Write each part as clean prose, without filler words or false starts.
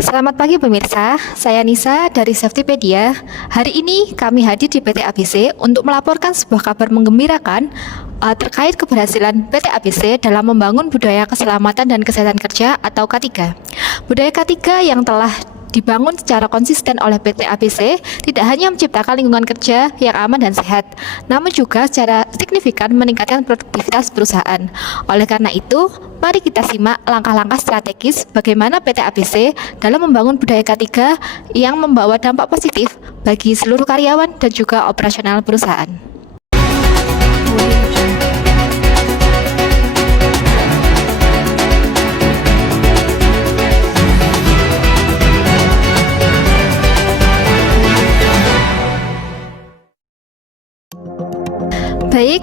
Selamat pagi pemirsa, saya Nisa dari Safetypedia. Hari ini kami hadir di PT ABC untuk melaporkan sebuah kabar menggembirakan terkait keberhasilan PT ABC dalam membangun budaya keselamatan dan kesehatan kerja atau K3. Budaya K3 yang telah dibangun secara konsisten oleh PT ABC tidak hanya menciptakan lingkungan kerja yang aman dan sehat, namun juga secara signifikan meningkatkan produktivitas perusahaan. Oleh karena itu, mari kita simak langkah-langkah strategis bagaimana PT ABC dalam membangun budaya K3 yang membawa dampak positif bagi seluruh karyawan dan juga operasional perusahaan. Baik,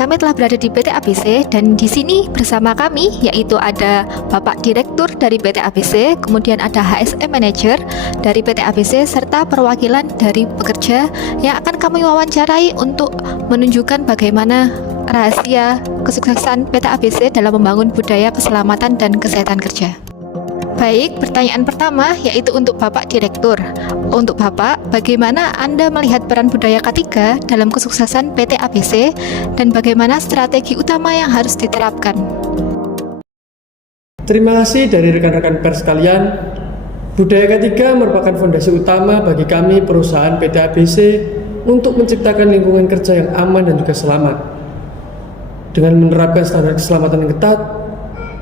kami telah berada di PT ABC dan di sini bersama kami yaitu ada Bapak Direktur dari PT ABC, kemudian ada HSE Manager dari PT ABC serta perwakilan dari pekerja yang akan kami wawancarai untuk menunjukkan bagaimana rahasia kesuksesan PT ABC dalam membangun budaya keselamatan dan kesehatan kerja. Baik, pertanyaan pertama yaitu untuk Bapak Direktur. Untuk Bapak, bagaimana Anda melihat peran budaya K3 dalam kesuksesan PT ABC dan bagaimana strategi utama yang harus diterapkan? Terima kasih dari rekan-rekan pers sekalian. Budaya K3 merupakan fondasi utama bagi kami perusahaan PT ABC untuk menciptakan lingkungan kerja yang aman dan juga selamat. Dengan menerapkan standar keselamatan yang ketat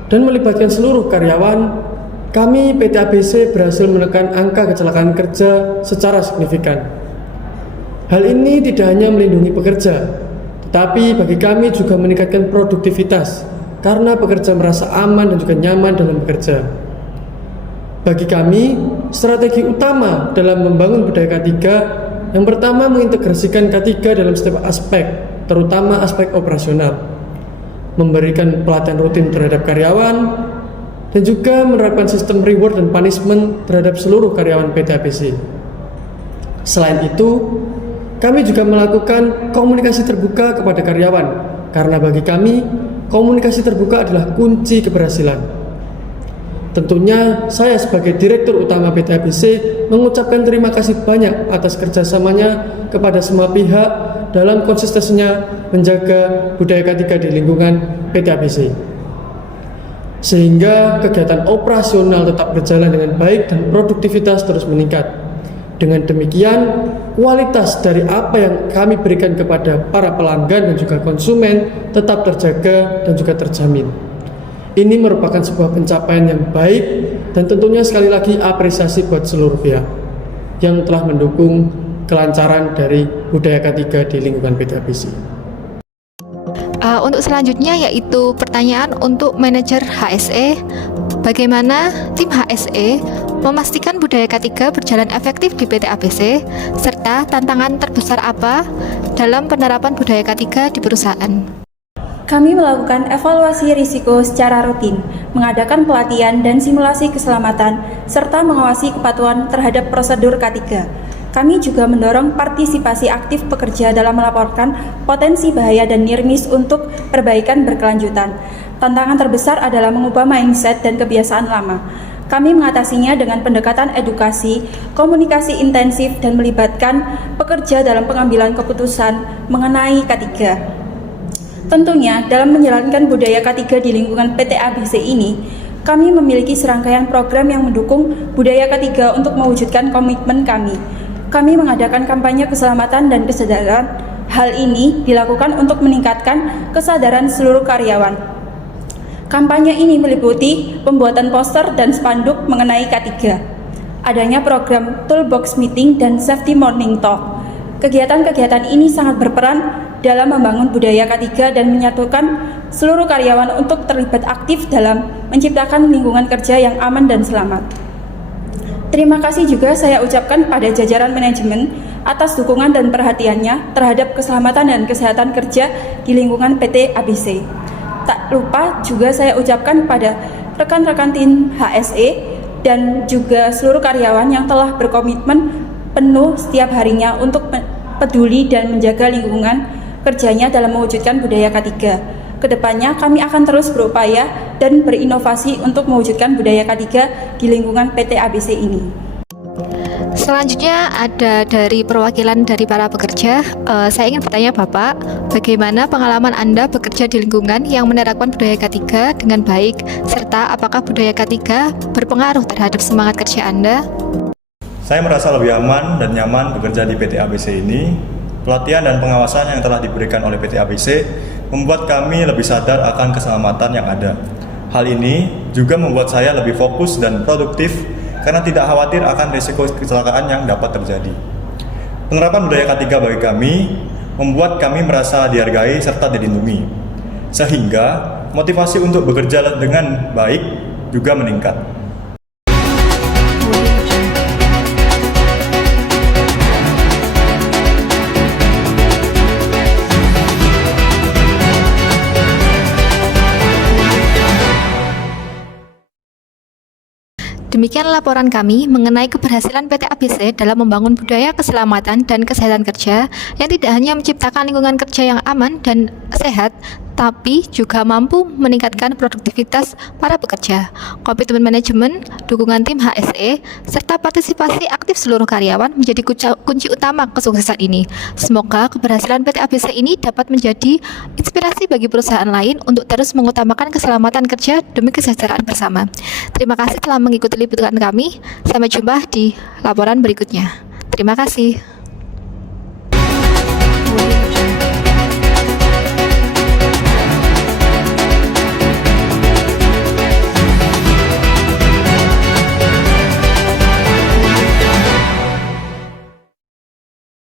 dan melibatkan seluruh karyawan, kami PT ABC berhasil menekan angka kecelakaan kerja secara signifikan. Hal ini tidak hanya melindungi pekerja, tetapi bagi kami juga meningkatkan produktivitas karena pekerja merasa aman dan juga nyaman dalam bekerja. Bagi kami, strategi utama dalam membangun budaya K3 yang pertama mengintegrasikan K3 dalam setiap aspek, terutama aspek operasional, memberikan pelatihan rutin terhadap karyawan, dan juga menerapkan sistem reward dan punishment terhadap seluruh karyawan PT ABC. Selain itu, kami juga melakukan komunikasi terbuka kepada karyawan, karena bagi kami, komunikasi terbuka adalah kunci keberhasilan. Tentunya, saya sebagai Direktur Utama PT ABC mengucapkan terima kasih banyak atas kerjasamanya kepada semua pihak dalam konsistensinya menjaga budaya K3 di lingkungan PT ABC. Sehingga kegiatan operasional tetap berjalan dengan baik dan produktivitas terus meningkat. Dengan demikian, kualitas dari apa yang kami berikan kepada para pelanggan dan juga konsumen tetap terjaga dan juga terjamin. Ini merupakan sebuah pencapaian yang baik dan tentunya sekali lagi apresiasi buat seluruh pihak yang telah mendukung kelancaran dari budaya K3 di lingkungan PT ABC. Untuk selanjutnya yaitu pertanyaan untuk manajer HSE. Bagaimana tim HSE memastikan budaya K3 berjalan efektif di PT ABC serta tantangan terbesar apa dalam penerapan budaya K3 di perusahaan? Kami melakukan evaluasi risiko secara rutin, mengadakan pelatihan dan simulasi keselamatan, serta mengawasi kepatuhan terhadap prosedur K3. Kami juga mendorong partisipasi aktif pekerja dalam melaporkan potensi bahaya dan near miss untuk perbaikan berkelanjutan. Tantangan terbesar adalah mengubah mindset dan kebiasaan lama. Kami mengatasinya dengan pendekatan edukasi, komunikasi intensif, dan melibatkan pekerja dalam pengambilan keputusan mengenai K3. Tentunya, dalam menjalankan budaya K3 di lingkungan PT ABC ini, kami memiliki serangkaian program yang mendukung budaya K3 untuk mewujudkan komitmen kami. Kami mengadakan kampanye keselamatan dan kesadaran. Hal ini dilakukan untuk meningkatkan kesadaran seluruh karyawan. Kampanye ini meliputi pembuatan poster dan spanduk mengenai K3, adanya program toolbox meeting dan safety morning talk. Kegiatan-kegiatan ini sangat berperan dalam membangun budaya K3 dan menyatukan seluruh karyawan untuk terlibat aktif dalam menciptakan lingkungan kerja yang aman dan selamat. Terima kasih juga saya ucapkan pada jajaran manajemen atas dukungan dan perhatiannya terhadap keselamatan dan kesehatan kerja di lingkungan PT ABC. Tak lupa juga saya ucapkan pada rekan-rekan tim HSE dan juga seluruh karyawan yang telah berkomitmen penuh setiap harinya untuk peduli dan menjaga lingkungan kerjanya dalam mewujudkan budaya K3. Kedepannya kami akan terus berupaya dan berinovasi untuk mewujudkan budaya K3 di lingkungan PT ABC ini. Selanjutnya ada dari perwakilan dari para pekerja. Saya ingin bertanya Bapak, bagaimana pengalaman Anda bekerja di lingkungan yang menerapkan budaya K3 dengan baik, serta apakah budaya K3 berpengaruh terhadap semangat kerja Anda? Saya merasa lebih aman dan nyaman bekerja di PT ABC ini. Pelatihan dan pengawasan yang telah diberikan oleh PT ABC membuat kami lebih sadar akan keselamatan yang ada. Hal ini juga membuat saya lebih fokus dan produktif karena tidak khawatir akan risiko kecelakaan yang dapat terjadi. Penerapan budaya K3 bagi kami membuat kami merasa dihargai serta dilindungi, sehingga motivasi untuk bekerja dengan baik juga meningkat. Demikian laporan kami mengenai keberhasilan PT ABC dalam membangun budaya keselamatan dan kesehatan kerja yang tidak hanya menciptakan lingkungan kerja yang aman dan sehat, tapi juga mampu meningkatkan produktivitas para pekerja, komitmen manajemen, dukungan tim HSE, serta partisipasi aktif seluruh karyawan menjadi kunci utama kesuksesan ini. Semoga keberhasilan PT ABC ini dapat menjadi inspirasi bagi perusahaan lain untuk terus mengutamakan keselamatan kerja demi kesejahteraan bersama. Terima kasih telah mengikuti liputan kami. Sampai jumpa di laporan berikutnya. Terima kasih.